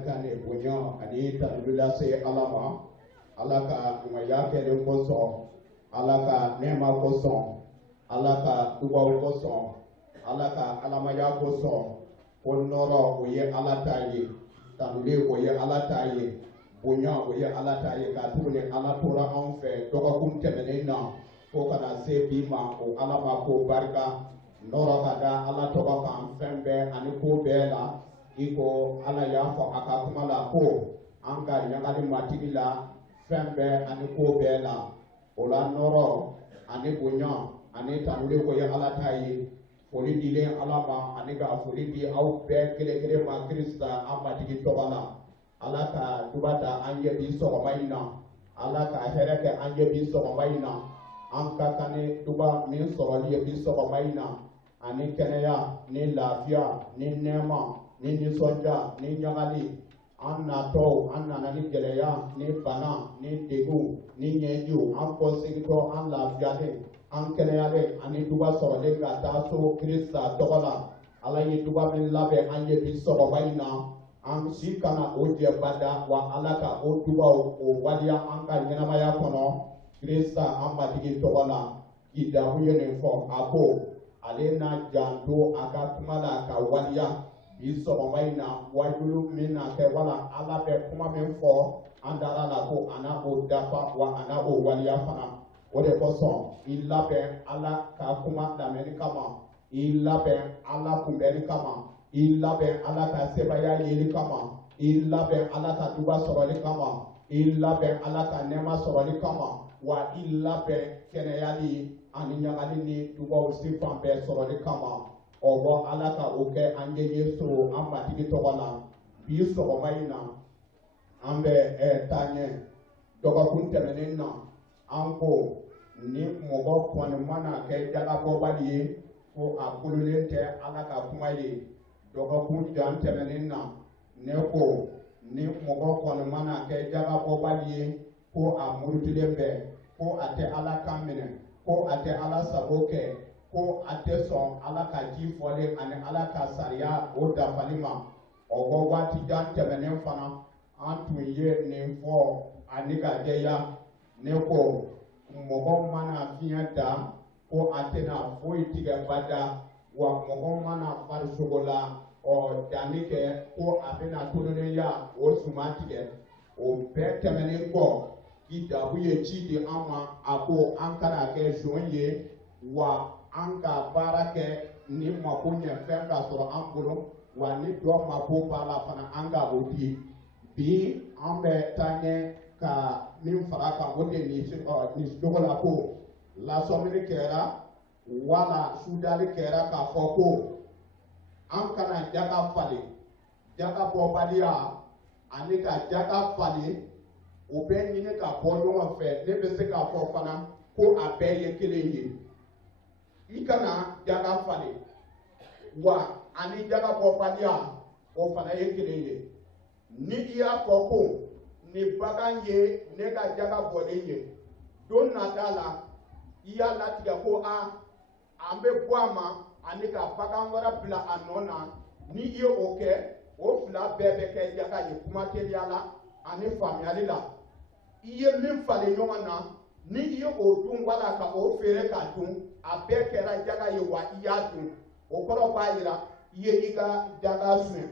barika ni bonya ani tanbila se alama alaka ngaya ke de koso alaka nema koso alaka duwa koso alaka alamaya koso onoro oye alataye tanule oye alataye bonya oye alataye ka tune alatora anfe dogakum temenena ko kana se bima o alama ko barika noro kada ala toba kan fembe ani ko bela iko ala yafo akakuma la ko anga nyagali matigila fembe ani ko bela ola noro ani bonya ani tanule ko ya ala tayi foli dile alama ani ga foli di au be kele ma krista amatigi tobala ala ka dubata anje bi so bayina ala ka hereke anje bi so bayina anka kane duba min so li bi so bayina ani kɛnɛya ni lafiya ni nɛɛma ni nisɔndiya ni ɲagali an natɔ an nana ni gɛlɛya ni bana ni degun ni ɲɛjiw an kɔsegitɔ an lafiyalen an kɛnɛyalen ani duba sɔrɔlen ka taa so kirista tɔgɔ la ala ye duba min labɛn an ye bi sɔgɔma in na an si kana o jɛbada wa ala ka o dubaw o waliya an ka ɲɛnamaya kɔnɔ kirista an matigi tɔgɔ la k'i damu ye nin fɔ a ko ale na janto a ka kuma la ka waliya bi sɔgɔma in na wajulu min na kɛ wala ala bɛ kuma min fɔ an dara la ko ana o dafa wa ana o waliya fana o de kosɔn i labɛn ala ka kuma lamɛnni kama i labɛn ala kunbɛnni kama i labɛn ala ka sebaya yeli kama i labɛn ala ka duba sɔrɔli kama i labɛn ala ka nɛɛma sɔrɔli kama wa i labɛn kɛnɛyali ani ɲagali ni dubaw si fan bɛɛ sɔrɔli kama ɔwɔ ala ka o kɛ an ye yesu an matigi tɔgɔ la bi sɔgɔma in na an bɛ taa ɲɛ dɔgɔkun tɛmɛnen na an ko ni mɔgɔ kɔni mana kɛ jalabɔbali ye ko a bololen tɛ ala ka kuma ye dɔgɔkun jan tɛmɛnen na ne ko ni mɔgɔ kɔni mana kɛ jalabɔbali ye ko a murutilen bɛ ko a tɛ ala kan minɛ ko a tɛ ala sago kɛ ko a tɛ sɔn ala ka ji fɔlen ani ala ka sariya o dafali ma ɔwɔ waati jan tɛmɛnen fana an tun ye nin fɔ ani ka jɛya ne ko mɔgɔ mana fiɲɛ da ko a tɛna foyi tigɛ bada wa mɔgɔ mana farisogo la danni kɛ ko a bɛna tolonenya o suma tigɛ o bɛɛ tɛmɛnen kɔ k'i dabu ye ci di an ma a ko an kana kɛ zon ye wa an ka baara kɛ ni mako ɲɛ fɛn ka sɔrɔ an bolo wa ni dɔ mako b'a la fana an ka o di bi an bɛ taa ɲɛ ka min fara kan o de nin cogo la ko lasɔmini kɛra wala sudali kɛra k'a fɔ ko an kana jaga falen jaga bɔbaliya ani ka jaga falen o bɛ ɲini ka bɔ ɲɔgɔn fɛ ne bɛ se k'a fɔ fana ko a bɛɛ ye kelen ye i kana jaga falen wa ani jaga bɔbaliya o fana ye kelen ye ni i y'a fɔ ko ni bagan ye ne ka jaga bɔlen ye don nata la i y'a latigɛ ko an bɛ bɔ a ma ani ka bagan wɛrɛ bila a nɔ na ni i ye o kɛ o fila bɛɛ bɛ kɛ jaga ye kuma teliya la ani faamuyali la i ye min falen ɲɔgɔn na ni i ye o dun wala ka o feere k'a dun a bɛɛ kɛra jaga ye wa i y'a dun o kɔrɔ b'a yira i ye i ka jaga suɲɛ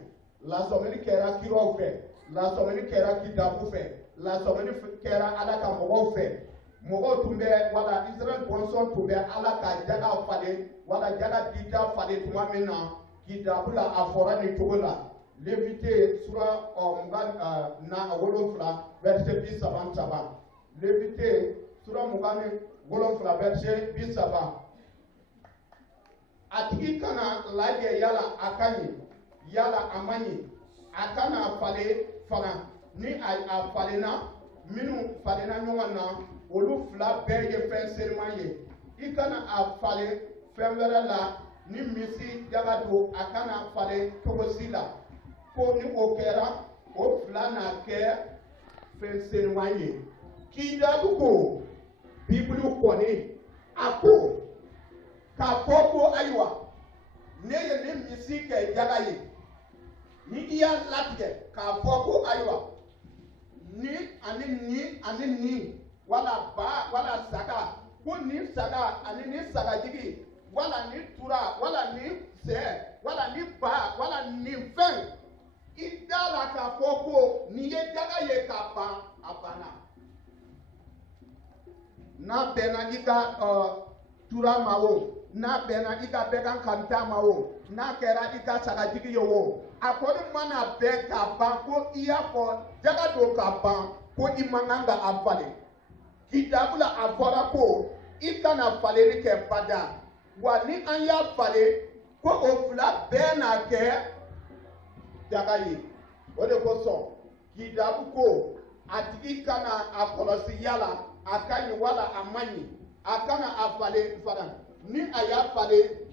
lasɔmini kɛra kiraw fɛ lasɔmini kɛra kitabu fɛ lasɔmini kɛra ala ka mɔgɔw fɛ mɔgɔw tun bɛ wala Israɛl bɔnsɔn tun bɛ ala ka jaga falen wala jaga dita falen tuma min na kitabu la a fɔra nin cogo la Lévité sura 27 verset 37 Lévité sura 27 verset 37 a tigi kana lajɛ yala a ka ɲi yala a man ɲi a kana falen fana ni a falenna minnu falenna ɲɔgɔn na olu fila bɛɛ ye fɛn seriman ye i kana a falen fɛn wɛrɛ la ni misi jaga don a kana falen cogo si la ko ni o kɛra o fila na kɛ fɛn seriman ye k'i dalu ko bibulu kɔni a ko k'a fɔ ko ayiwa ne ye ni misi kɛ jaga ye ni iya latigɛ k'a fɔ ko ayiwa ni ani ni wala ba wala saga ko ni saga ani ni sagajigi wala ni tura wala ni sɛ wala ni ba wala ni fɛn i da la k'a fɔ ko ni ye daga ye k'a ban a banna n'a bɛnna i ka tura ma o n'a bɛnna i ka bɛɛ kan ma o n'a kɛra i ka sagajigi ye o a kɔni mana bɛn k'a ban ko i y'a fɔ daga don k'a ban ko i man kan ka a falen kitabu la a fɔra ko i kana falenni kɛ bada wa ni an y'a falen ko o fila bɛɛ n'a kɛ daga ye o de kosɔn kitabu ko a tigi kana a kɔlɔsi yala a ka ɲi wala a man ɲi a kana a falen fana ni a y'a falen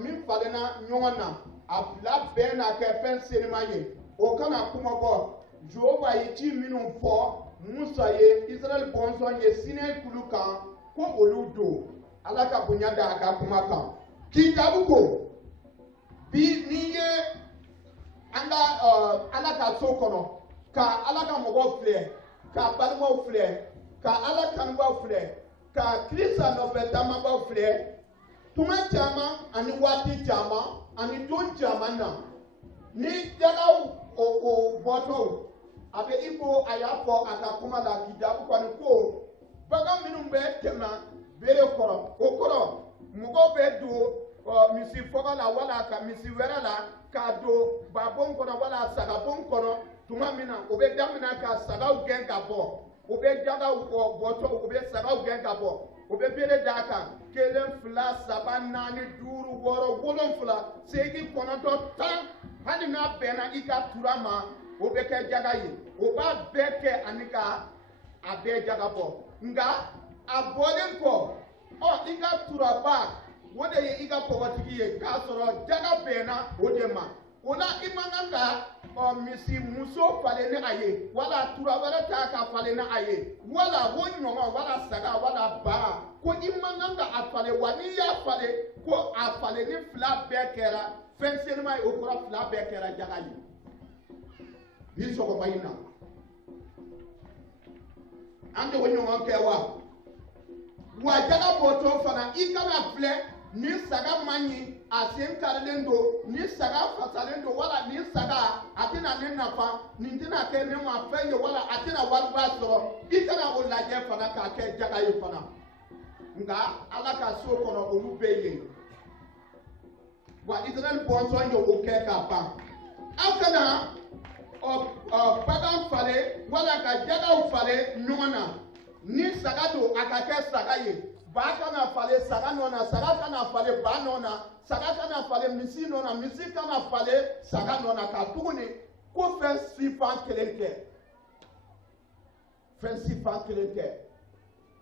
min falenna ɲɔgɔn na a fila bɛɛ n'a kɛ fɛn senima ye o kana kuma bɔ Jehova ye ci minnu fɔ Musa ye Israɛl bɔnsɔn ye Sinɛ kulu kan ko olu don Ala ka bonya da a ka kuma kan kitabu ko bi n'i ye an ka Ala ka so kɔnɔ ka Ala ka mɔgɔw filɛ ka balimaw filɛ ka Ala kanubaw filɛ ka Kirista nɔfɛ taamabaw filɛ tuma caman ani waati caman ani don caman na ni dagaw o bɔtɔ a bɛ i ko a y'a fɔ a ka kuma la kitabu kɔni ko bagan minnu bɛ tɛmɛ bere kɔrɔ o kɔrɔ mɔgɔw bɛ don misi fɔgɔ la wala ka misi wɛrɛ la k'a don babon kɔnɔ wala sagabon kɔnɔ tuma min na o bɛ daminɛ ka sagaw gɛn ka bɔ o bɛ dagaw bɔtɔ o bɛ sagaw gɛn ka bɔ o bɛ bere d'a kan 1 2 3 4 5 6 7 8 9 10 11 10 hali n'a bɛnna i ka tura ma o bɛ kɛ jaga ye o b'a bɛɛ kɛ ani ka a bɛɛ jaga bɔ nka a bɔlen kɔ i ka turaba o de ye i ka kɔgɔtigi ye k'a sɔrɔ jaga bɛnna o de ma o la i man kan ka misi muso falen ni a ye wala tura wɛrɛ ta ka falen ni a ye wala o ɲɔgɔn wala saga wala ba ko i man kan ka a falen wa n'i y'a falen ko a falen ni fila bɛɛ kɛra fɛn senima ye o kɔrɔ fila bɛɛ kɛra jaga ye bi sɔgɔma in na an de o ɲɔgɔn kɛ wa jaga bɔtɔ fana i kana filɛ ni saga man ɲi a sen karilen don ni saga fasalen don wala ni saga a tɛna ne nafa nin tɛna kɛ ne ma fɛn ye wala a tɛna wariba sɔrɔ i kana o lajɛ fana k'a kɛ jaga ye fana nka Ala ka so kɔnɔ olu bɛ yen wa Israɛl bɔnsɔn ye o kɛ k'a ban aw kana bagan falen wala ka jagaw falen ɲɔgɔn na ni saga don a ka kɛ saga ye ba kana falen saga nɔ na saga kana falen ba nɔ na saga kana falen misi nɔ na misi kana falen saga nɔ na ka tuguni ko fɛn sifan kelen tɛ fɛn sifan kelen tɛ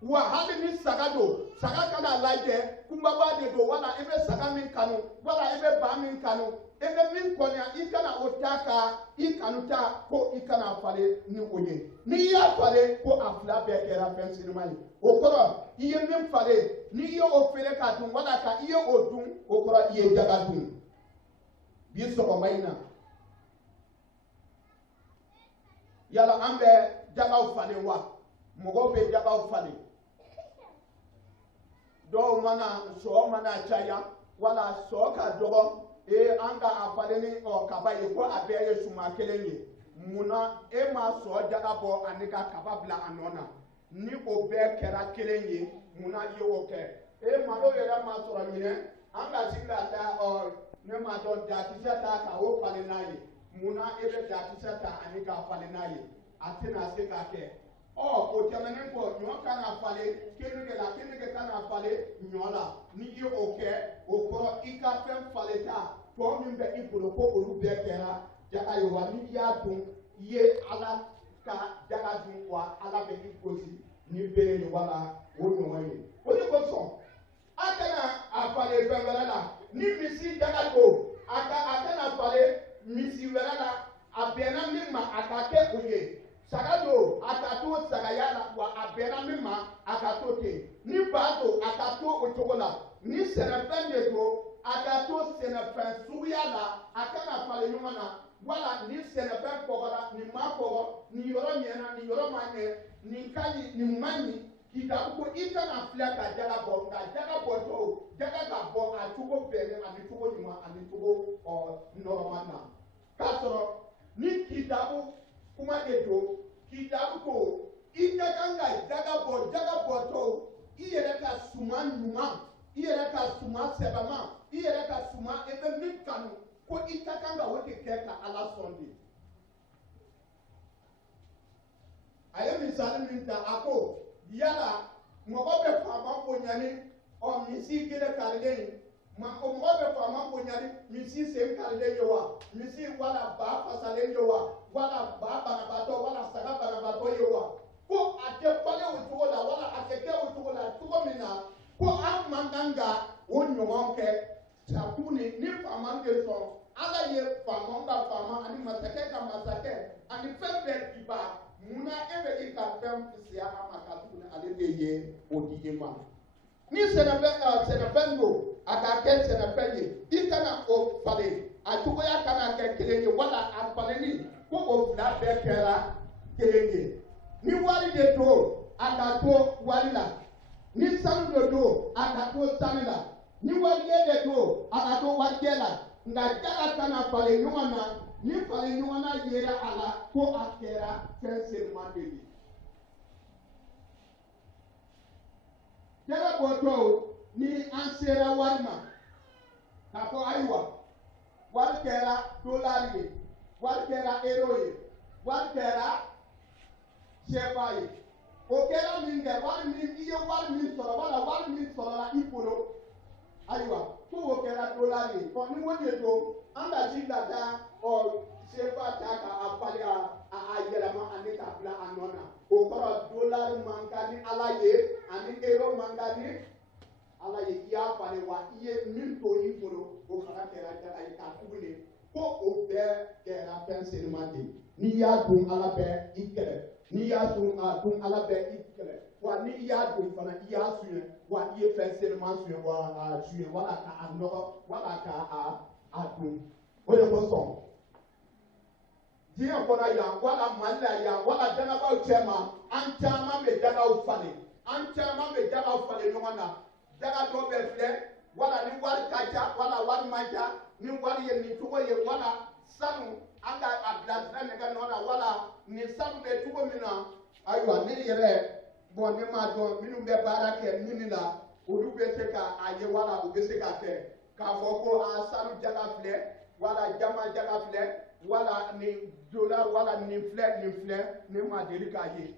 wa hali ni saga don saga kana lajɛ kunbaba de don wala i bɛ saga min kanu wala i bɛ ba min kanu i bɛ min kɔniya i kana o ta ka i kanu ta ko i kana falen ni o ye n'i y'a falen ko a fila bɛɛ kɛra fɛn sinima ye o kɔrɔ i ye min falen n'i ye o feere k'a dun wala ka i ye o dun o kɔrɔ i ye jaga dun bi sɔgɔma in na yala an bɛ jagaw falen wa mɔgɔw bɛ jagaw falen dɔw mana sɔ mana caya wala sɔ ka dɔgɔ an ka a falen ni kaba ye ko a bɛɛ ye suma kelen ye munna e ma sɔ jaga bɔ ani ka kaba bila a nɔ na ni o bɛɛ kɛra kelen ye munna i ye o kɛ malo yɛrɛ ma sɔrɔ ɲinɛ an ka sin ka taa ne ma dɔn dakisɛ ta ka o falen n'a ye munna e bɛ dakisɛ ta ani ka falen n'a ye a tɛna se ka kɛ o tɛmɛnen kɔ ɲɔ kana falen keninge la keninge kana falen ɲɔ la ni i ye o kɛ o kɔrɔ i ka fɛn falen ta tɔ min bɛ i bolo ko olu bɛɛ kɛra jaga ye wa ni i y'a dun i ye Ala ka jaga dun wa Ala bɛ i gosi ni bere ye wala o ɲɔgɔn ye o de kosɔn a kana a falen fɛn wɛrɛ la ni misi jaga don a kana falen misi wɛrɛ la a bɛnna min ma a ka kɛ o ye saga don a ka to sagaya la wa a bɛnna min ma a ka to ten ni ba don a ka to o cogo la ni sɛnɛfɛn de don a ka to sɛnɛfɛn suguya la a kana falen ɲɔgɔn na wala ni sɛnɛfɛn kɔgɔra ni ma kɔgɔ ni yɔrɔ ɲɛna ni yɔrɔ ma ɲɛ ni ka ɲi ni ma ɲi kitabu ko i kana filɛ ka jaga bɔ nka jaga bɔtɔ jaga ka bɔ a cogo bɛnnen ani cogo ɲuman ani cogo nɔrɔman na k'a sɔrɔ ni kitabu kuma de don kitabu ko i ka kan ka jaga bɔtɔ i yɛrɛ ka suman ɲuman i yɛrɛ ka suman sɛbɛman i yɛrɛ ka suman e bɛ min kanu ko i ka kan ka o de kɛ ka Ala sɔn de. A ye misali min ta a ko yala mɔgɔ bɛ faama bonyani misi gere karilen mɔgɔ bɛ faama bonyani misi sen karilen ye wa misi wala ba fasalen ye wa wala ba banabaatɔ wala saga banabaatɔ ye wa ko a tɛ falen o cogo la wala a tɛ kɛ o cogo la cogo min na ko an man kan ka o ɲɔgɔn kɛ tuguni ni faama tɛ sɔn Ala ye faamaw ka faama ani masakɛ ka masakɛ ani fɛn bɛɛ diba munna e bɛ i ka fɛn fisiya a ma ka tuguni ale de ye o di e ma ni sɛnɛfɛn don a ka kɛ sɛnɛfɛn ye i kana o falen a cogoya kana kɛ kelen ye wala a falenni ko o fila bɛɛ kɛra kelen ye ni wari de don a ka to wari la ni sanu de don a ka to sanu la ni warijɛ de don a ka to warijɛ la nka jaga kana falen ɲɔgɔn na ni falen ɲɔgɔn na yera a la ko a kɛra fɛn senuman de ye. Jaga bɔtɔ ni an sera wari ma k'a fɔ ayiwa wari kɛra dolari ye wari kɛra euro ye wari kɛra CFA ye o kɛra min kɛ wari min i ye wari min sɔrɔ wala wari min sɔrɔla i bolo ayiwa ko o kɛra dolari ye ni o de don an ka ji ka taa CFA ta ka falen a yɛlɛma ani k'a bila a nɔ na o kɔrɔ dolari man kan ni Ala ye ani euro man kan ni Ala ye i y'a falen wa i ye min to i bolo o fana kɛra jaga ye k'a tuguni ko o bɛɛ kɛra fɛn senuman de n'i y'a dun Ala bɛ i kɛlɛ n'i y'a dun Ala bɛ i kɛlɛ wa ni i y'a dun fana i y'a suɲɛ wa i ye fɛn senuman suɲɛ wala k'a nɔgɔ wala k'a dun o de kosɔn diɲɛ kɔnɔ yan wala Mali la yan wala dagabaw cɛ ma an caman bɛ dagaw falen an caman bɛ dagaw falen ɲɔgɔn na daga dɔw bɛ filɛ wala ni wari ka ca wala wari man ca ni wari ye nin cogo ye wala sanu an ka a bila sira nɛgɛ nɔ na wala nin sanu bɛ cogo min na ayiwa ne yɛrɛ ne m'a dɔn minnu bɛ baara kɛ mini la olu bɛ se ka a ye wala u bɛ se ka kɛ k'a fɔ ko sanu jaga filɛ wala jama jaga filɛ wala nin dollar wala nin filɛ ne ma deli k'a ye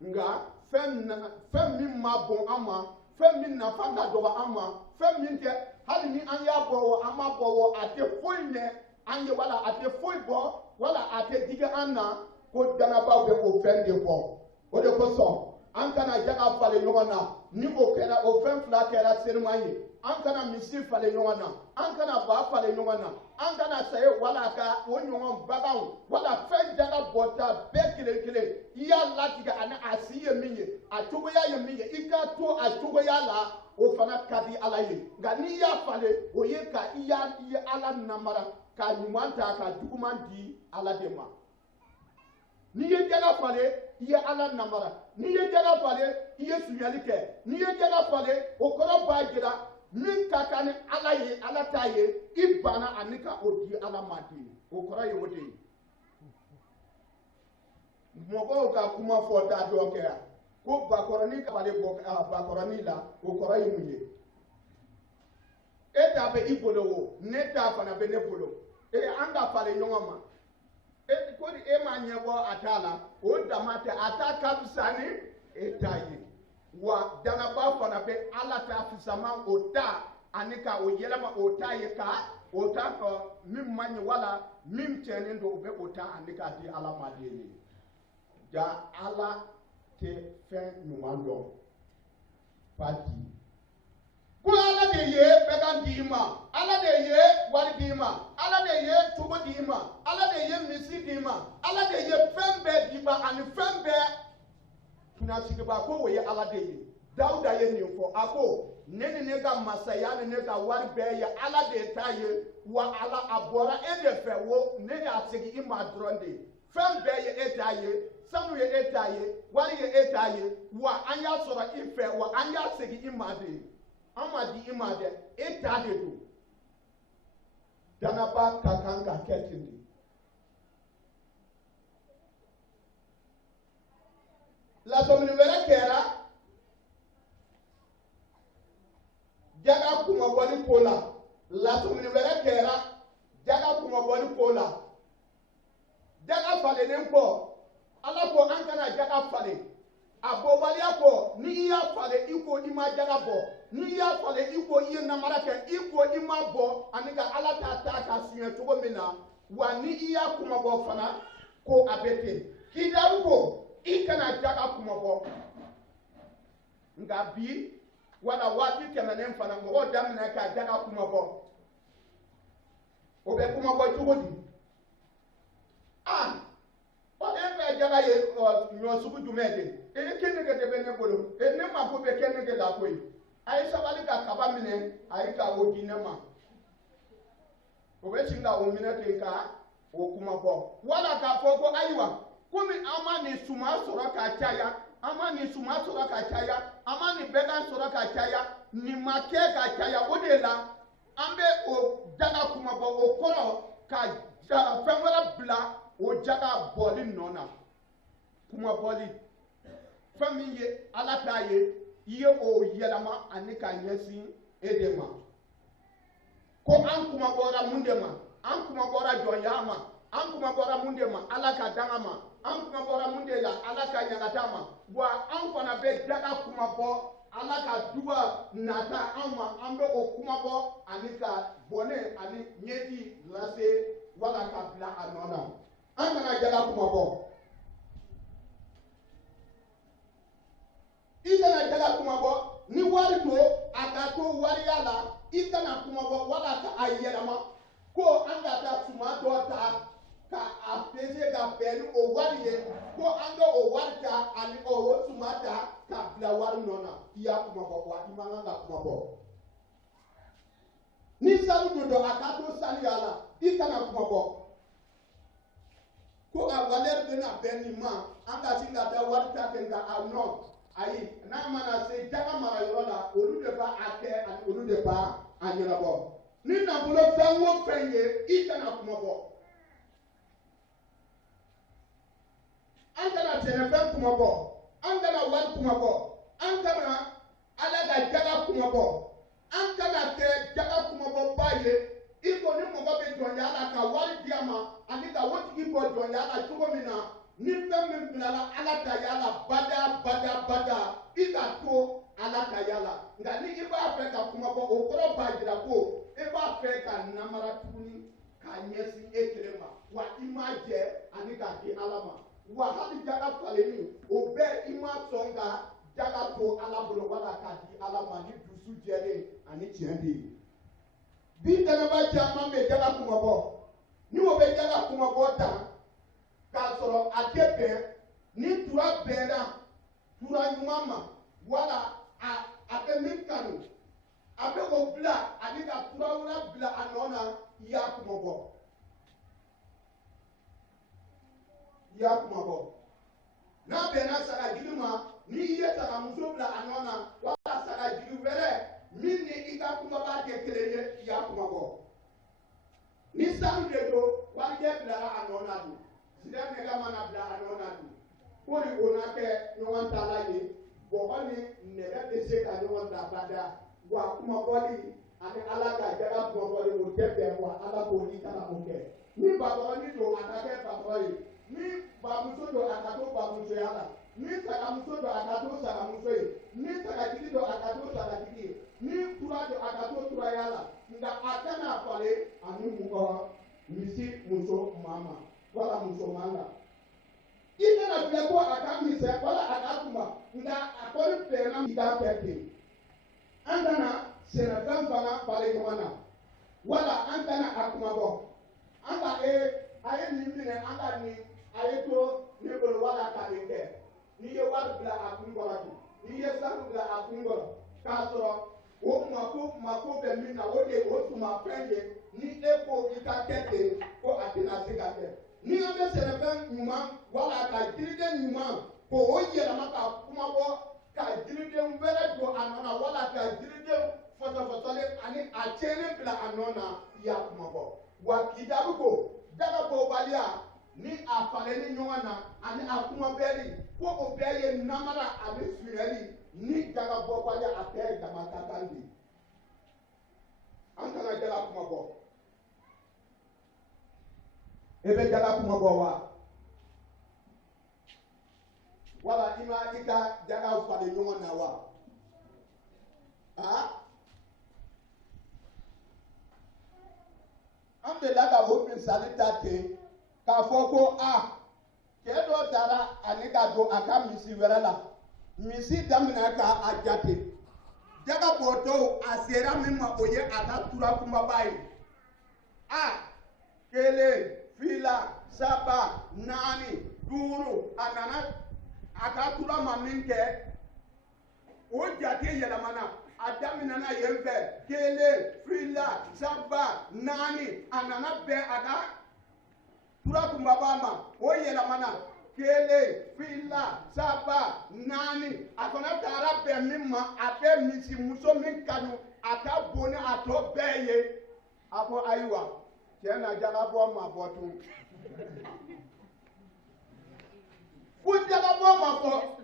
nka fɛn min ma bon an ma fɛn min nafa ka dɔgɔ an ma fɛn min tɛ hali ni an y'a bɔ an ma bɔ a tɛ foyi ɲɛ an ye wala a tɛ foyi bɔ wala a tɛ digi an na ko danabaw bɛ o fɛn de bɔ o de kosɔn an kana jaga falen ɲɔgɔn na ni o kɛra o fɛn fila kɛra senuman ye an kana misi falen ɲɔgɔn na an kana ba falen ɲɔgɔn na an kana saye wala ka o ɲɔgɔn baganw wala fɛn jaga bɔta bɛɛ kelen kelen i y'a latigɛ ani a si ye min ye a cogoya ye min ye i k'a to a cogoya la o fana ka di Ala ye nka n'i y'a falen o ye ka i ye Ala namara ka ɲuman ta ka juguman di Ala de ma n'i ye jaga falen i ye Ala namara n'i ye jaga falen i ye suɲɛli kɛ n'i ye jaga falen o kɔrɔ b'a jira min ka kan ni Ala ye Ala t'a ye i banna ani ka o di Ala ma di o kɔrɔ ye o de ye mɔgɔw ka kuma fɔ da dɔ kɛ yan ko bakɔrɔni ka falen bakɔrɔni la o kɔrɔ ye mun ye e t'a bɛ i bolo o ne t'a fana bɛ ne bolo an ka falen ɲɔgɔn ma ko ni e ma ɲɛbɔ a t'a la o dama tɛ a t'a ka fisa ni e t'a ye wa dangaba fana bɛ Ala ta fisama o ta ani ka o yɛlɛma o ta ye ka o ta fɔ min man ɲi wala min tiɲɛnen don o bɛ o ta ani k'a di Ala ma de ye ja Ala tɛ fɛn ɲuman dɔn ba di ko Ala de ye bɛɛ d'i ma Ala de ye wari d'i ma Ala de ye cogo d'i ma Ala de ye misi d'i ma Ala de ye fɛn bɛɛ d'i ma ani fɛn bɛɛ kunnasigiba ko o ye Ala de ye Dauda ye nin fɔ a ko ne ni ne ka masaya ni ne ka wari bɛɛ ye Ala de ta ye wa Ala a bɔra e de fɛ wo ne y'a segin I ma dɔrɔn de fɛn bɛɛ ye e ta ye sanu ye e ta ye wari ye e ta ye wa an y'a sɔrɔ I fɛ wa an y'a segin I ma de an ma di I ma dɛ e ta de don danaba ka kan ka kɛ ten de lasɔmini wɛrɛ kɛra jaga kumabɔli ko la lasɔmini wɛrɛ kɛra jaga kumabɔli ko la jaga falenen kɔ Ala ko an kana jaga falen a bɔbaliya kɔ ni I y'a falen I ko I ma jaga bɔ ni I y'a falen I ko I ye namara kɛ I ko I ma bɔ ani ka Ala ta ka siɲɛ cogo min na wa ni I y'a kumabɔ fana ko a bɛ ten Kidabu ko I kana jaga kumabɔ nka bi wala waati tɛmɛnen fana mɔgɔw daminɛ ka jaga kumabɔ o bɛ kumabɔ cogo di e bɛ jaga ye ɲɔ sugu jumɛn de e ni kenige de bɛ ne bolo e ne mako bɛ kenige la koyi a ye sabali ka kaba minɛ a ye ka o di ne ma o bɛ sin ka o minɛ ten ka o kumabɔ wala k'a fɔ ko ayiwa komi an ma nin suma sɔrɔ ka caya an ma nin suma sɔrɔ ka caya an ma nin bɛnkan sɔrɔ ka caya nin ma kɛ ka caya o de la an bɛ o jaga kumabɔ o kɔrɔ ka fɛn wɛrɛ bila o jaga bɔli nɔ na kumabɔli fɛn min ye Ala t'a ye I ye o yɛlɛma ani ka ɲɛsin e de ma ko an kumabɔra mun de ma an kumabɔra jɔnya ma an kumabɔra mun de ma Ala ka danga ma an kumabɔra mun de la Ala ka ɲagata ma wa an fana bɛ jaga kumabɔ Ala ka duba nata an ma an bɛ o kumabɔ ani ka bɔnɛ ani ɲɛji lase wala ka bila a nɔ na an kana jaga kumabɔ I kana jaga kumabɔ ni wari to a ka to wariya la I kana kumabɔ wala ka a yɛlɛma ko an ka taa suma dɔ ta ka a pese ka bɛn ni o wari ye ko an ka o wari ta ani o suma ta ka bila wari nɔ na I y'a kumabɔ wa I man kan ka kumabɔ ni sanu don a ka to sanuya la I kana kumabɔ ko a valeur bɛna bɛn nin ma an ka sin ka taa wari ta ten ka a nɔ ayi n'a mana se jaga mara yɔrɔ la olu de b'a kɛ ani olu de b'a a ɲɛnabɔ ni nafolo fɛn o fɛn ye I kana kumabɔ an kana sɛnɛfɛn kumabɔ an kana wari kumabɔ an kana Ala ka jaga kumabɔ an kana kɛ jaga kumabɔba ye I ko ni mɔgɔ bɛ jɔnya la ka wari di a ma ani ka o tigi bɔ jɔnya la cogo min na ni fɛn min bilala Ala ta yala bada I ka to Ala ta yala nka ni I b'a fɛ ka kumabɔ o kɔrɔ b'a jira ko I b'a fɛ ka namara tuguni k'a ɲɛsin e kelen ma wa I ma jɛ ani k'a di Ala ma wa hali jaga falenni o bɛɛ I ma sɔn ka jaga to Ala bolo wala k'a di Ala ma ni dusu jɛlen ani tiɲɛ de ye bi dɛmɛba caman bɛ jaga kumabɔ ni o bɛ jaga kumabɔ ta k'a sɔrɔ a tɛ bɛn ni tura bɛnna tura ɲuman ma wala a bɛ min kanu a bɛ o bila ani ka tura wɛrɛ bila a nɔ na I y'a kumabɔ I y'a kumabɔ n'a bɛnna sagajigi ma ni I ye sagamuso bila a nɔ na wala sagajigi wɛrɛ min ni I ka kumaba kɛ kelen ye I y'a kumabɔ ni sanu de don warijɛ bilara a nɔ na don sida nɛgɛ mana bila a nɔ na don ko ni o na kɛ ɲɔgɔn tala ye bɔgɔ ni nɛgɛ tɛ se ka ɲɔgɔn ta bada wa kumabɔli ani Ala ka jaga kumabɔli o tɛ bɛn wa Ala k'o I kana o kɛ ni babɔgɔni don a ka kɛ babɔgɔ ye ni bamuso don a ka to bamusoya la ni sagamuso don a ka to sagamuso ye ni sagajigi don a ka to sagajigi ye ni tura don a ka to turaya la nka a kana falen ani mɔgɔ misi muso mama wala muso manga I kana filɛ ko a ka misɛn wala a ka kuma nka a kɔni bɛnna I ka kɛ ten an kana sɛnɛfɛn fana falen ɲɔgɔn na wala an kana a kumabɔ an ka a ye nin minɛ an ka nin a ye to ne bolo wala ka nin kɛ n'i ye wari bila a kun kɔrɔ bi n'i ye sanu bila a kun kɔrɔ k'a sɔrɔ o mako bɛ min na o de ye o tumafɛn ye ni e ko i ka kɛ ten ko a tɛna se ka kɛ ni an bɛ sɛnɛfɛn ɲuman wala ka jiriden ɲuman k'o yɛlɛma ka kuma bɔ ka jiriden wɛrɛ don a nɔ na wala ka jiriden fɔsɔfɔsɔlen ani a tiɲɛnen bila a nɔ na i y'a kuma bɔ wa k'i jaabi ko dagabɔbaliya ni a falenni ɲɔgɔn na ani a kumabɛɛli ko o bɛɛ ye namara ani suyɛli ni dagabɔbaliya a bɛɛ ye dama ka kan de an kana jala kuma bɔ e bɛ jala kuma bɔ wa wala i ma i ka jala falen ɲɔgɔn na wa an delila ka o misali ta ten k'a fɔ ko cɛ dɔ taara ani ka don a ka misi wɛrɛ la misi daminɛ ka a jate jaga bɔtɔw a sera min ma o ye a ka tura kumaba ye kelen fila saba naani duuru a nana a ka tura ma min kɛ o jate yɛlɛmana a daminɛna yen fɛ kelen fila saba naani a nana bɛn a ka tura kumaba ma o yɛlɛmana kelen fila saba naani a fana taara bɛn min ma a bɛ misimuso min kanu a ka bon ni a tɔ bɛɛ ye a ko ayiwa cɛ na jalabɔ ma bɔ tun ko jalabɔ ma bɔ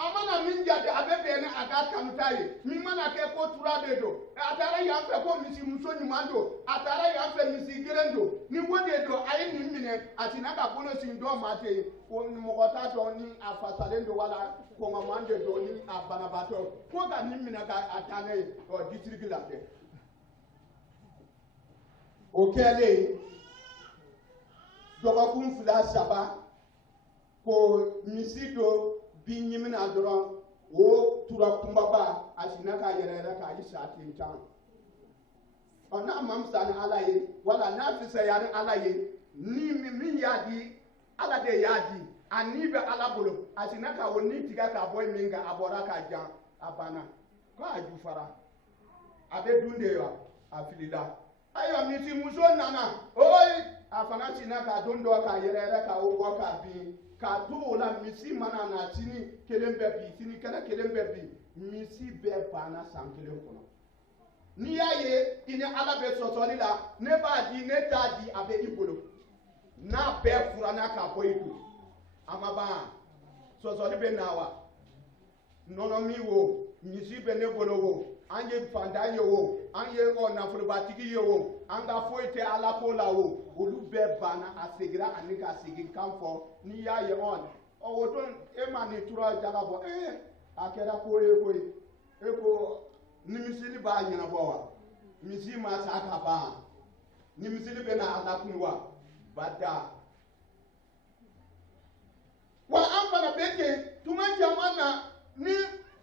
a mana min jate a bɛ bɛn ni a ka kanuta ye min mana kɛ ko tura de don a taara yan fɛ ko misimuso ɲuman don a taara yan fɛ misi geren don ni wo de don a ye nin minɛ a sina ka bolo sin dɔ ma ten ko mɔgɔ t'a dɔn ni a fasalen don wala kɔngɔman de don ni a banabaatɔ ko ka nin minɛ ka taa ne ye ditiriki la kɛ o kɛlen dɔgɔkun fila saba ko misi don bi ɲimina dɔrɔn o tura kunbaba a sina ka yɛrɛ k'a yi sa ten can n'a ma fisa ni ala ye wala n'a fisaya ni ala ye ni min y'a di ala de y'a di a ni bɛ ala bolo a sina ka o ni tigɛ k'a bɔ min kan a bɔra k'a jan a banna ko a ju fara a bɛ dun de wa a filila ayiwa misimuso nana a fana sina ka don dɔ k'a yɛrɛ k'a bɔ k'a bin k'a to o la misi mana na sini kelen bɛ bi sini kɛnɛ kelen bɛ bi misi bɛɛ banna san kelen kɔnɔ n'i y'a ye i ni ala bɛ sɔsɔli la ne b'a di ne t'a di a bɛ i bolo n'a bɛɛ furanna k'a bɔ i kun a ma ban sɔsɔli bɛ na wa nɔnɔ min wo misi bɛ ne bolo wo an ye fantan ye wo an ye nafolobatigi ye wo an ka foyi tɛ ala ko la wo olu bɛɛ banna a seginna ani ka segin kan fɔ n'i y'a ye o don e ma nin tura jaga bɔ a kɛra ko ye koyi e ko ni misiri b'a ɲɛnabɔ wa misi ma sa ka ban ni misiri bɛ na a lakun wa bada wa an fana bɛ ten tuma caman na ni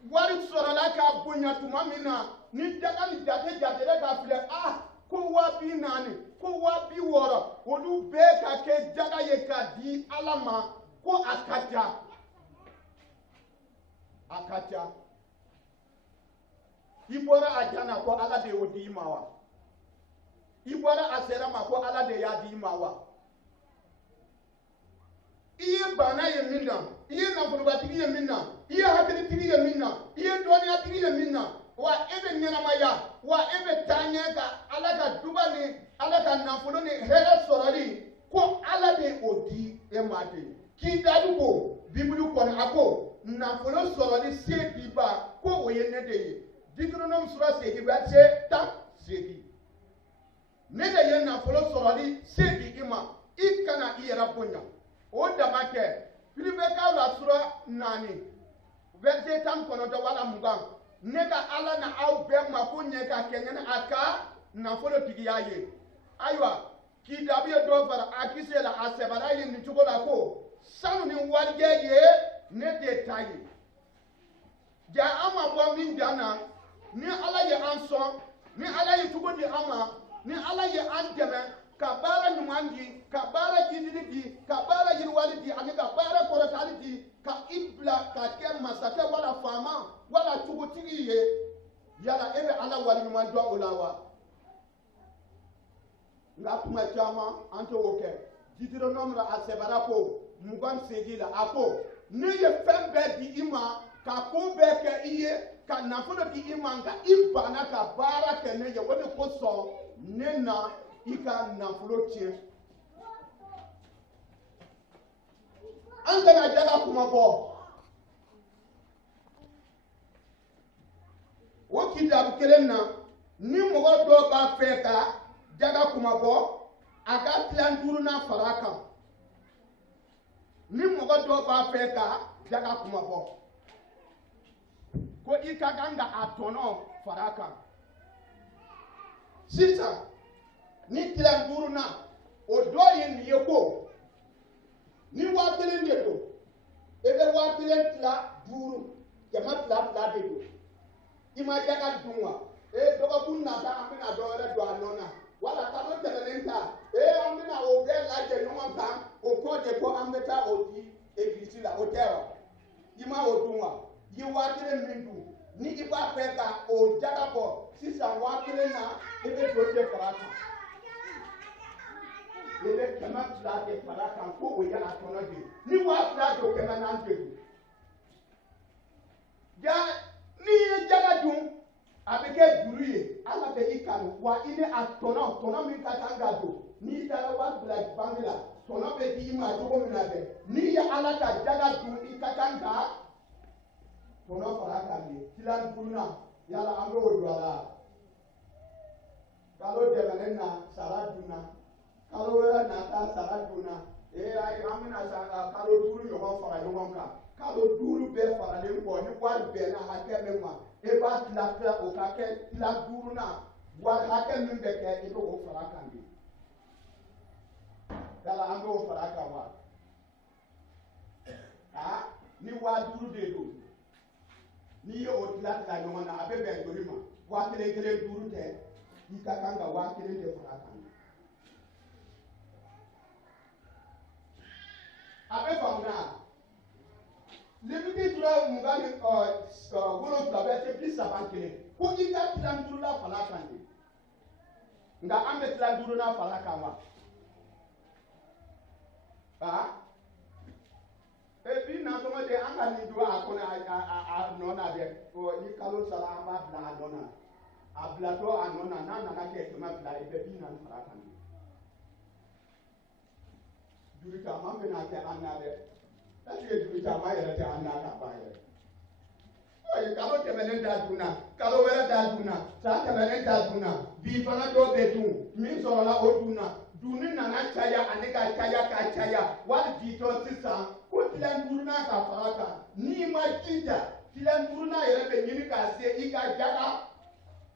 wari sɔrɔla ka bonya tuma min na ni daga ni jate jatera ka filɛ ko 40,000 ko 60,000 olu bɛɛ ka kɛ daga ye ka di ala ma ko a ka ca i bɔra a jana ko ala de y'o di i ma wa i bɔra a sera ma ko ala de y'a di i ma wa i ye bana ye min na i ye nafolobatigi ye min na i ye hakilitigi ye min na i ye dɔnniyatigi ye min na wa e bɛ ɲɛnamaya wa e bɛ taa ɲɛ ka ala ka duba ni ala ka nafolo ni hɛrɛ sɔrɔli ko ala de o di e ma ten k'i daadu ko bibulu kɔni a ko nafolo sɔrɔli se b'i ba ko o ye ne de ye Deutéronome sura 8 verset 10 ne de ye nafolo sɔrɔli se di i ma i kana i yɛrɛ bonya o dama kɛ Filipikaw la sura 4 verset 19 wala 20 ne ka ala na aw bɛɛ mako ɲɛ ka kɛɲɛ ni a ka nafolotigiya ye ayiwa k'i dabi ye dɔ fara a kisɛ la a sɛbɛra ye nin cogo la ko sanu ni warijɛ ye ne de ta ye ja an ma bɔ min dan na ni ala ye an sɔn ni ala ye cogo di an ma ni ala ye an dɛmɛ ka baara ɲuman di ka baara jidili di ka baara yiriwali di ani ka baara kɔrɔtali di ka i bila ka kɛ masakɛ wala faama wala cogotigi ye yala e bɛ ala waliɲuman dɔn o la wa nka tuma caman an tɛ o kɛ Deutéronome la a sɛbɛnna ko 28 la a ko ne ye fɛn bɛɛ di i ma ka ko bɛɛ kɛ i ye ka nafolo di i ma nka i banna ka baara kɛ ne ye o de kosɔn ne na i ka nafolo tiɲɛ an kana jaga kuma bɔ o kitabu kelen na ni mɔgɔ dɔw b'a fɛ ka jaga kuma bɔ a ka tilan duurunan fara kan ni mɔgɔ dɔw b'a fɛ ka jaga kuma bɔ ko i ka kan ka a tɔnɔ fara kan sisan ni tilan duurunan o dɔ ye nin ye ko ni 1000 de don e bɛ 1000 tila 5 100 de don i ma jaga dun wa dɔgɔkun nata an bɛna dɔ wɛrɛ don a nɔ na wala kalo tɛmɛnen ta an bɛna o bɛɛ lajɛ ɲɔgɔn kan o kɔ de ko an bɛ taa o di egilisi la o tɛ wa i ma o dun wa i ye 1000 min dun ni i b'a fɛ ka o jaga bɔ sisan 1000 na i bɛ dɔ de fara kan i bɛ 200 de fara kan ko o ye a tɔnɔ de ni 2000 don 400 de don ja ni ye jaga dun a bɛ kɛ juru ye ala bɛ i kanu wa i ni a tɔnɔ min ka kan ka don n'i taara wari bila banki la tɔnɔ bɛ di i ma cogo min na dɛ n'i ye ala ka jaga dun i ka kan ka tɔnɔ fara kan de tilan duurunan yala an bɛ o don a la kalo tɛmɛnen na sara dunna kalo wɛrɛ nata sara dunna ayi an bɛna sa kalo 5 ɲɔgɔn fara ɲɔgɔn kan kalo 5 bɛɛ faralen kɔ ni wari bɛnna hakɛ min ma e b'a tila o ka kɛ tila 5nan wari hakɛ min bɛ kɛ i bɛ o fara kan de yala an bɛ o fara kan wa ni 5000 de don n'i ye o tila ɲɔgɔn na a bɛ bɛn joli ma 1000 5 tɛ i ka kan ka 1000 de fara kan a bɛ faamu na Lévitique tura 27 bɛ se 31 ko i ka tilan 5nan fara kan de nka an bɛ tilan 5nan fara kan wa bi nasɔngɔ de an ka nin don a kɔnɔ a nɔ na dɛ ni kalo sara an b'a bila a nɔ na a bilatɔ a nɔ na n'a nana kɛ 200 i bɛ 40 fara kan de juru caman bɛna kɛ an na dɛ est-ce que juru caman yɛrɛ tɛ an na ka ban yɛrɛ kalo tɛmɛnen t'a dunna kalo wɛrɛ t'a dunna san tɛmɛnen t'a dunna bi fana dɔ bɛ dun min sɔrɔla o dunna dunni nana caya ani ka caya wali bitɔ sisan ko tilan 5nan ka fara kan n'i ma jija tilan 5nan yɛrɛ bɛ ɲini k'a se i ka jaga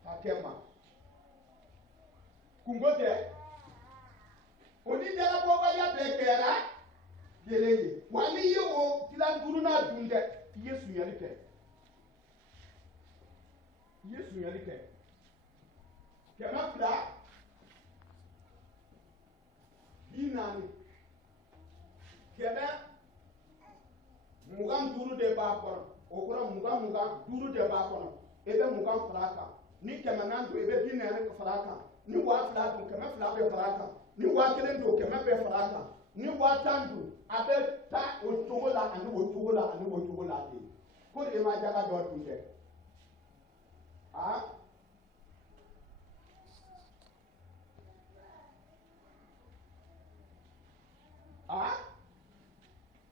hakɛ ma kungo tɛ o ni jalabɔbaliya bɛɛ kɛra kelen ye wa n'i ye o tilan 5nan dun dɛ i ye suɲɛli kɛ i ye suɲɛli kɛ 200 40 25 de b'a kɔnɔ o kɔrɔ 25 de b'a kɔnɔ e bɛ 20 fara kan ni 400 don i bɛ 40 fara kan ni 2000 don 200 bɛ fara kan ni 1000 don 100 bɛ fara kan ni 1010 don a bɛ taa o cogo la ani o cogo la ani o cogo la de ko de ma jaga dɔ dun dɛ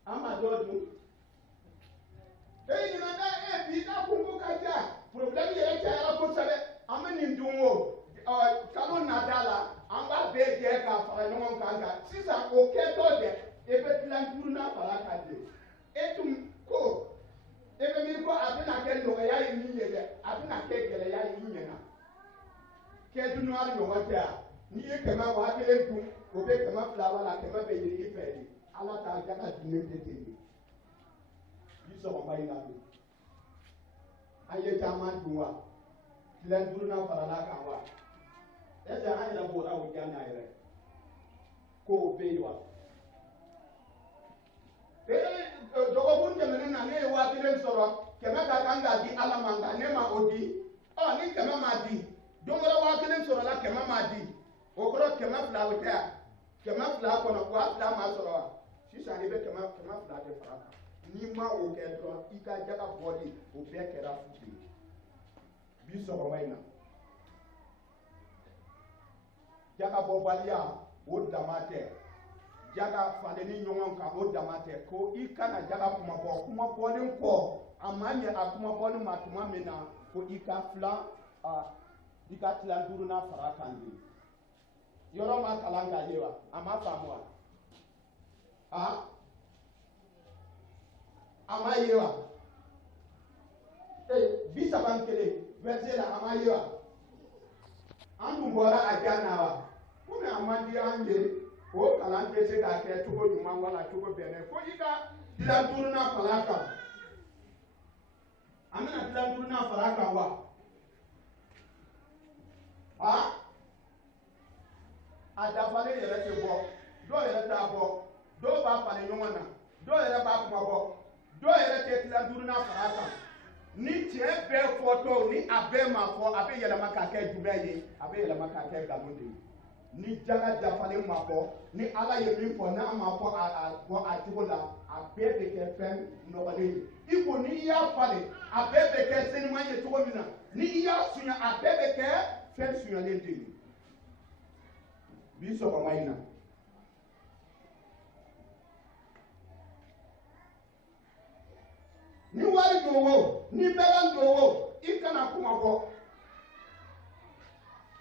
an ma dɔ dun ɲinan bi ka kungo ka ca problème yɛrɛ cayara kosɛbɛ an bɛ nin dun o kalo nata la an b'a bɛɛ jɛ k'a fara ɲɔgɔn kan nka sisan o kɛtɔ dɛ e bɛ tilan 5nan fara kan de e tun ko e bɛ miiri ko a bɛna kɛ nɔgɔya ye min ye dɛ a bɛna kɛ gɛlɛya ye min ɲɛna kɛ dunuya ɲɔgɔn tɛ yan n'i ye 100 dun o bɛ 200 wala 100 bɛ yiri i fɛ de ala t'a jaga dunnen tɛ ten de bi sɔgɔma in na bi an ye caman dun wa tilan 5nan farala kan wa est-ce que an yɛrɛ bɔra o jan na yɛrɛ ko be wa dɔgɔkun tɛmɛnen na ne ye 1000 sɔrɔ 100 ka kan ka di ala ma nka ne ma o di ni 100 ma di don wɛrɛ 1000 sɔrɔla 100 ma di o kɔrɔ 200 o tɛ 200 kɔnɔ 2000 ma sɔrɔ wa sisan i bɛ 200 de fara kan n'i ma o kɛ dɔrɔn i ka jaga bɔli o bɛɛ kɛra fu ye bi sɔgɔma in na jaga bɔbaliya o dama tɛ jaga falenni ɲɔgɔn kan o dama tɛ ko i kana jaga kuma bɔlen kɔ a ma ɲɛ a kuma bɔlen ma tuma min na ko i ka tila 5nan fara kan de yɔrɔ ma kalan k'a ye wa a ma faamu wa a ma ye wa 31 verset la a ma ye wa an dun bɔra a jan na wa komi a man di an ye o kalan tɛ se k'a kɛ cogo ɲuman wala cogo bɛnɛ fo i ka tila 5nan fara kan an bɛna tila 5nan fara kan wa a dafalen yɛrɛ tɛ bɔ dɔw yɛrɛ t'a bɔ dɔw b'a falen ɲɔgɔn na dɔw yɛrɛ b'a kuma bɔ dɔw yɛrɛ tɛ tila 5nan fara kan ni tiɲɛ bɛɛ fɔtɔ ni a bɛɛ ma fɔ a bɛ yɛlɛma k'a kɛ jumɛn ye a bɛ yɛlɛma k'a kɛ nkalon de ye ni jaga dafalen ma fɔ ni ala ye min fɔ n'a ma fɔ a cogo la a bɛɛ bɛ kɛ fɛn nɔgɔlen ye i ko ni i y'a falen a bɛɛ bɛ kɛ seniman ye cogo min na ni i y'a suɲɛ a bɛɛ bɛ kɛ fɛn suɲɛlen de ye bi sɔgɔma in na ni wari don o ni bɛlan don o i kana kuma bɔ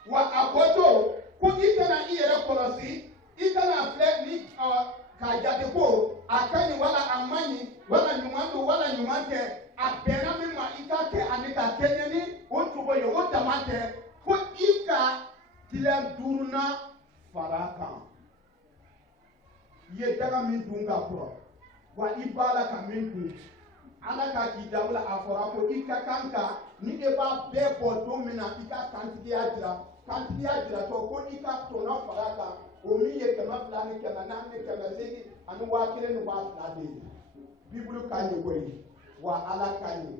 wa a bɔtɔ ko i kana i yɛrɛ kɔlɔsi i kana filɛ ni k'a jate ko a ka ɲi wala a man ɲi wala ɲuman don wala ɲuman tɛ a bɛnna min ma i ka kɛ ani ka kɛɲɛ ni o cogo ye o dama tɛ ko i ka tila 5nan fara kan i ye daga min dun ka kɔrɔ wa i b'a la ka min dun ala ka k'i dabila a fɔra ko i ka kan ka ni e b'a bɛɛ bɔ don min na i ka kantigiya jira tɔ ko i ka tɔnɔ fara kan o min ye 200 ni 400 ni 800 ani 1000 ni 2000 de ye bibulu ka ɲi koyi wa ala ka ɲi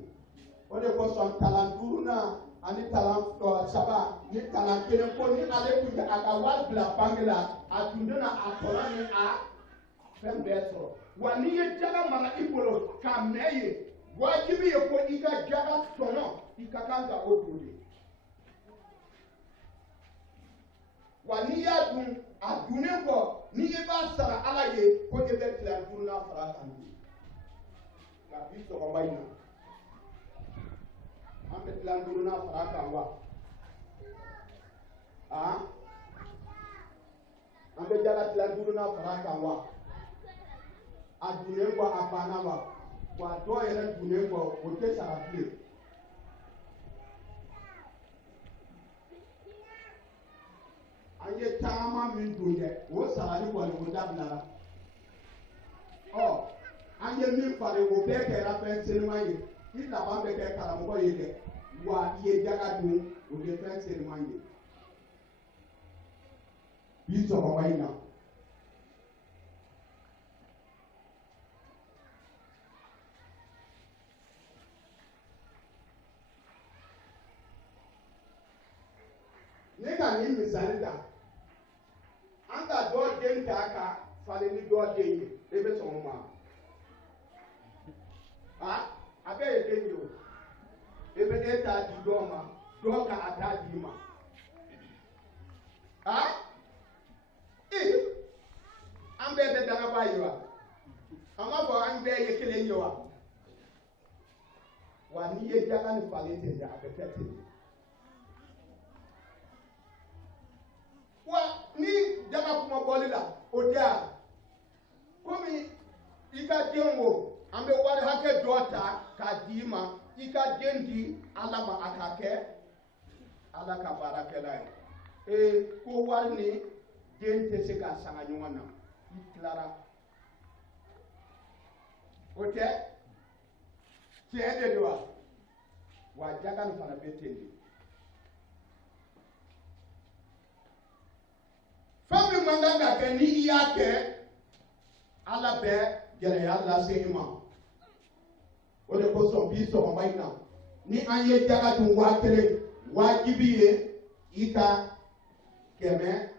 o de kosɔn kalan 5nan ani kalan 3 ni kalan 1 ko ni ale tun bɛ a ka wari bila banque la a tun bɛna a tɔnɔ ni a fɛn bɛɛ sɔrɔ wa n'i ye jaga mara i bolo k'a mɛn ye wajibi ye ko i ka jaga tɔnɔ i ka kan ka o don de wa n'i y'a dun a dunnen kɔ ni i b'a sara ala ye ko i bɛ tila 5nan fara kan de nka bi sɔgɔma in na an bɛ tila 5nan fara kan wa an bɛ jaga tila 5nan fara kan wa a dunnen kɔ a banna wa dɔw yɛrɛ dunnen kɔ o tɛ sara bilen an ye caman min dun dɛ o sarali kɔni o dabilara an ye min fari o bɛɛ kɛra fɛn seniman ye i laban bɛ kɛ karamɔgɔ ye dɛ wa i ye jaga dun o ye fɛn seniman ye bi sɔgɔma in na ne ka nin misali ta an ka dɔ den ta ka falen ni dɔ den ye e bɛ sɔn o ma a bɛɛ ye den ye o e bɛ e ta di dɔ ma dɔ ka a ta di ma an bɛɛ bɛ dagaba ye wa a ma fɔ an bɛɛ ye kelen ye wa n'i ye jaga ni falen tɛ a bɛ kɛ ten wa ni jaga kuma bɔli la o tɛ a komi i ka den wo an bɛ wari hakɛ dɔ ta k'a di ma i ka den di ala ma a ka kɛ ala ka baarakɛla ye ko wari ni den tɛ se ka sanga ɲɔgɔn na i tilara o tɛ tiɲɛ de don wa jaga ni fana bɛ ten de fɛn min manga ka kɛ ni i y'a kɛ ala bɛ gɛlɛya lase i ma o de kosɔn bi sɔgɔma in na ni an ye jaga dun 1000 wajibi ye i ka 100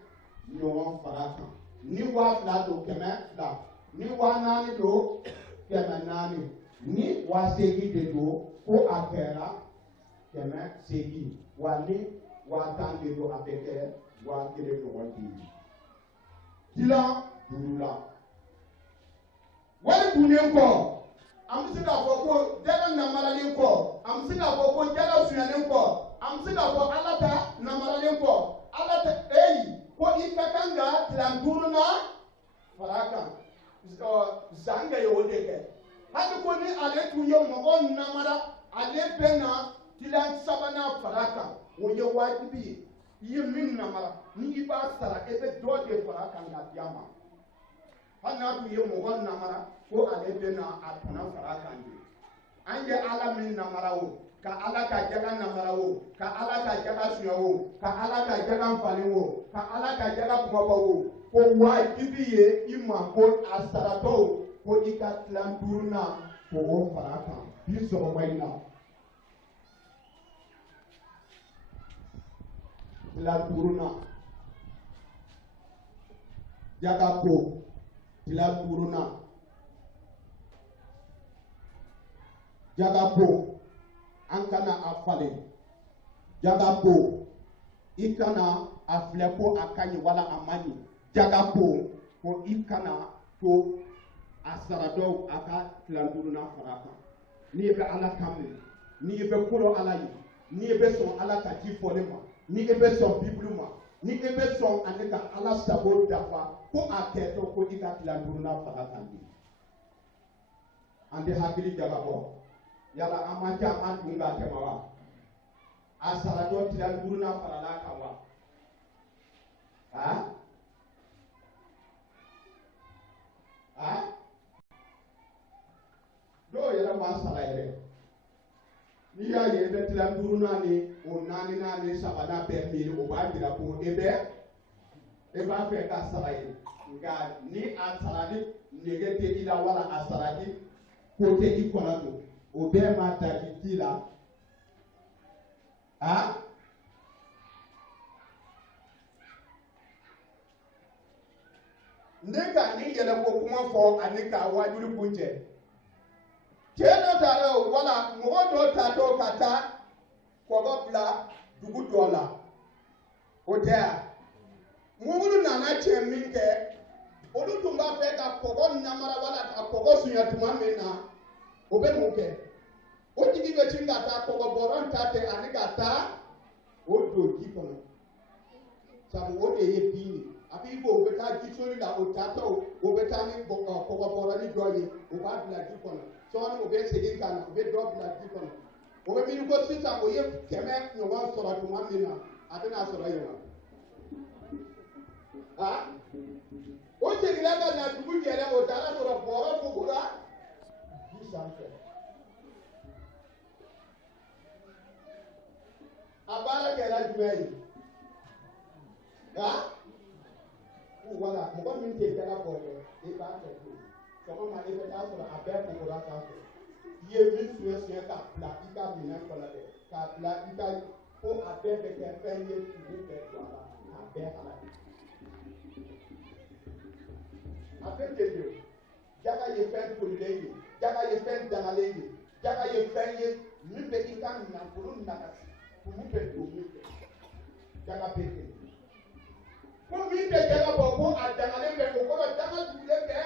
ɲɔgɔn fara kan ni 2000 don 200 ni 4000 don 400 ni 8000 de don ko a kɛra 800 wa ni 1000 de don a bɛ kɛ 1000 ɲɔgɔn di tila duuru la wari dunnen kɔ an bɛ se k'a fɔ ko jaga namaralen kɔ an bɛ se k'a fɔ ko jaga suyalen kɔ an bɛ se k'a fɔ ala ta namaralen kɔ ala ta ko i ka kan ka tila duuru na fara kan zan ka ye o de kɛ hali ko ni ale tun ye mɔgɔ namara ale bɛ na tila sabanan fara kan o ye wajibi ye i ye min namara ni i b'a sara e bɛ dɔ de fara kan ka di a ma hali n'a tun ye mɔgɔ namara ko ale bɛ na a tɔnɔ fara kan de an ye ala min namara o ka ala ka jaga namara o ka ala ka jaga suɲɛ o ka ala ka jaga falen o ka ala ka jaga kumaba o ko wajibi ye i ma ko a saratɔ ko i ka tila duurunan ko o fara kan bi sɔgɔma in na tila duurunan jaga ko tila duurunan jaga ko an kana a falen jaga ko i kana a filɛ ko a ka ɲi wala a man ɲi jaga ko i kana to a saradɔw a ka tila duurunan fara kan ni i bɛ ala kan mɛn ni i bɛ kolo ala ye ni i bɛ sɔn ala ka ci fɔli ma ni i bɛ sɔn bibulu ma ni i bɛ sɔn ani ka ala sago dafa ko a kɛtɔ ko i ka tila duurunan fara kan de an tɛ hakili jagabɔ yala an man ca an dun ka tɛmɛ wa a saratɔ tila duurunan farala kan wa dɔw yɛrɛ b'a sara yɛrɛ n'i y'a ye i bɛ tila duurunan ni o 4nan ni 3nan bɛɛ miiri o b'a jira ko e b'a fɛ ka sara ye nka ni a sarali nege tɛ i la wala a sarali ko tɛ i kɔnɔ don o bɛɛ ma daji di la ne ka ni yɛlɛ ko kuma fɔ ani ka wajuli kun cɛ cɛ dɔ taara o wala mɔgɔ dɔ taatɔ ka taa kɔgɔ bila dugu dɔ la o tɛ ya mɔbili nana cɛ min kɛ olu tun b'a fɛ ka kɔgɔ namara wala ka kɔgɔ suɲɛ tuma min na o bɛ mun kɛ o tigi bɛ sin ka taa kɔgɔ bɔrɔ ta tɛ ani ka taa o don ji kɔnɔ sabu o de ye bin ye a b'i ko o bɛ taa ji soli la o taatɔ o bɛ taa ni kɔgɔ bɔrɔni dɔ ye o b'a bila ji kɔnɔ sɔɔni o bɛ segin ka na o bɛ dɔ bila ji kɔnɔ o bɛ miiri ko sisan o ye 100 ɲɔgɔn sɔrɔ tuma min na a bɛna sɔrɔ yen wa o seginna ka na dugu jɛlen o taara sɔrɔ bɔrɔ fugura ji sanfɛ a baara kɛra jumɛn ye wala mɔgɔ min tɛ jaga bɔ dɛ i b'a kɛ to sɔgɔma i bɛ taa sɔrɔ a bɛɛ fugura sanfɛ i ye min suɲɛ k'a bila i ka minɛn kɔnɔ dɛ k'a bila i ka ko a bɛɛ bɛ kɛ fɛn ye tugu bɛɛ don a la a bɛɛ ala a bɛɛ tɛ don jaga ye fɛn tolilen ye jaga ye fɛn dangalen ye jaga ye fɛn ye min bɛ i ka nafolo nagasi tumu bɛ don min fɛ jaga bɛ kɛ ko min tɛ jaga bɔ ko a dangalen bɛ o kɔrɔ jaga dugulen bɛ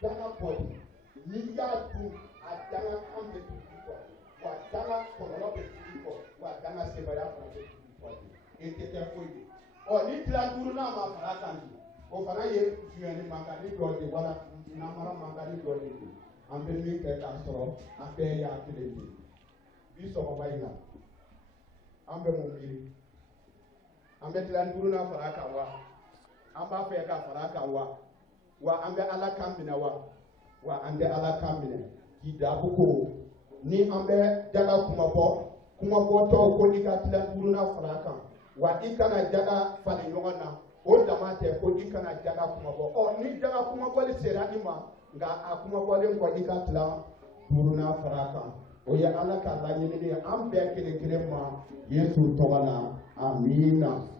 jaga bɔ ye n'i y'a dun a jaga kan bɛ tugu kɔ wa jaga kɔlɔlɔ bɛ tugu kɔ wa jaga sebaya fana bɛ tugu kɔ e tɛ kɛ foyi ye ni tila duurunan ma fara kan bi o fana ye suyɛni mankani dɔ de wala namara mankani dɔ de don an bɛ min kɛ k'a sɔrɔ a bɛɛ y'a kelen de bi sɔgɔma in na an bɛ mun miiri an bɛ tila duurunan fara kan wa an b'a fɛ ka fara kan wa an bɛ ala kan minɛ wa an tɛ ala kan minɛ k'i da ko ni an bɛ jaga kumabɔtɔ ko i ka tila duurunan fara kan wa i kana jaga falen ɲɔgɔn na o dama tɛ ko i kana jaga kuma bɔ ni jaga kuma bɔli sera i ma nka a kuma bɔlen kɔ i ka tila duurunan fara kan o ye ala ka laɲini ye an bɛɛ kelen kelen ma Yesu tɔgɔ la amina.